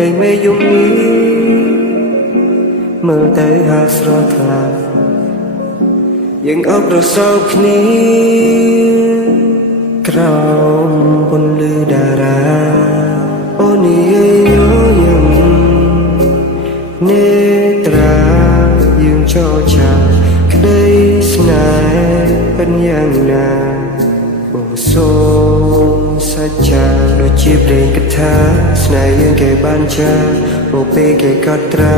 តែមេយំនេះមើលទៅហាស្រស់ថ្លាយើងអបរសោគ្នាក្រោមពន្លឺតារាអូននិយាយយើងនេត្រាយើងចរចាក្តីស្នេហ៍เป็นយ៉ាងណាបងសូមសច្ចាដូចជាព្រេងកថាស្នេហ៍យើងគេបានចាពួកពេលគេកត់ត្រា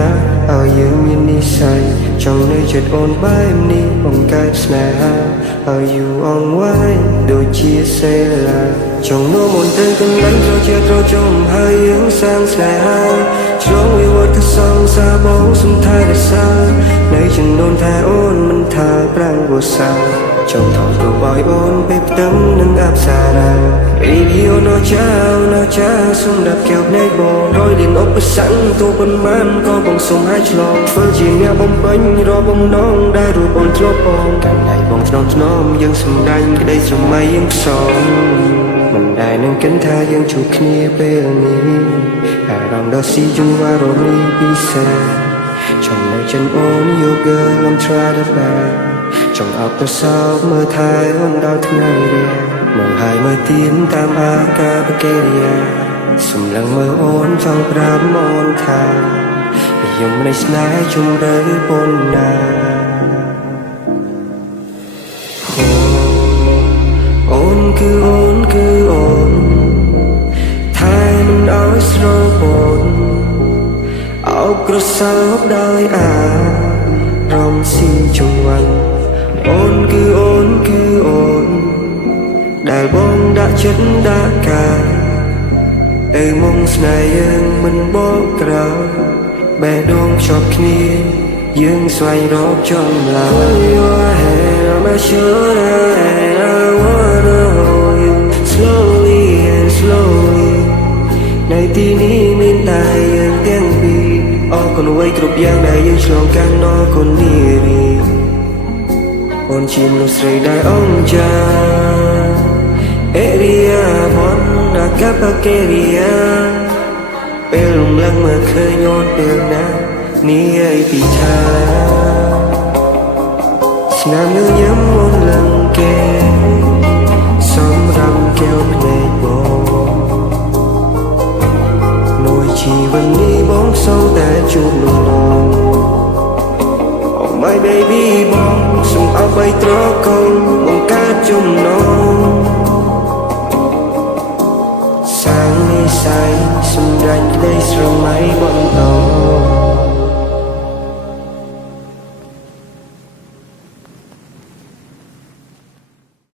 ឲ្យយើងមាននិស្ស័យចង់នៅចិត្តអូនបែបនេះបង្កើតស្នេហាឲ្យយូរអង្វែងដូចជាសេឡាចង់នោមអូនទៅកន្លែងត្រជាត្រជុំហើយយើងសាងស្នេហាឆ្លងវិវត្តសង្សារបងសំថែរក្សានៅចំនួនថាអូនមិនថាប្រាំងវស្សាចង់ថតរូបឲ្យអូនពេលផ្ទឹមនឹងអប្សរា Baby អូនណាចាសម្រាប់កែវភ្នែកបងរយលៀនឧបសគ្គទូប៉ុន្មានក៏បងសុំឲ្យឆ្លងធ្វើជាអ្នកបំពេញរកបំណងដែលរូបអូនធ្លាប់បងកាន់ដៃបងថ្នមយើងសម្ដែងក្តីស្រមៃយើងផ្សងមិនដែលនឹងគិតថាយើងជួបគ្នាពេលនេះអារម្មណ៍ដ៏ស៊ីជង្វារនេះពិសេសចង់នៅចិនអូន You girl I'm try to back ចង់អបប្រសើរមើលថែអូនដល់ថ្ងៃរៀងមកហើយមើលទៀនតាមអាកាបកិរិយាសម្លឹងមើលអូនចង់ប្រាប់អូនថាយំនៃស្នេហ៍ជម្រៅប៉ុណ្ណាអូនថែមិនឲ្យស្រពន់អោបក្រសោបដោយអារម្មណ៍ស៊ីជង្វាន់អូនដែលបងដាក់ចិត្តដាក់កាយទៅមុំស្នេហ៍យើងមិនបកក្រោយបេះដូងភ្ជាប់គ្នាយើងស្វែងរកចម្លើយ I'm sure that I wanna hold you slowly and slowly ในទីនេះមានតែយើងទាំងពីរអរគុណអ្វីគ្រប់យ៉ាងដែលយើងឆ្លងកាត់អរគុណនារីអូនជាមនុស្សស្រីដែលអង្ចាអេរីយ៉ាបងអាកាបកិរិយាពេលរំលឹកមើលឃើញអូនពេលណានេះឯពីថាស្នាមញញឹមអូនលឹងគេសម្រាប់កែវភ្នែកបងមួយជីវិតនេះបងសូវតែជួបលំង Oh my baby បងសូមអបឲ្យត្រកងបង្កើតជំ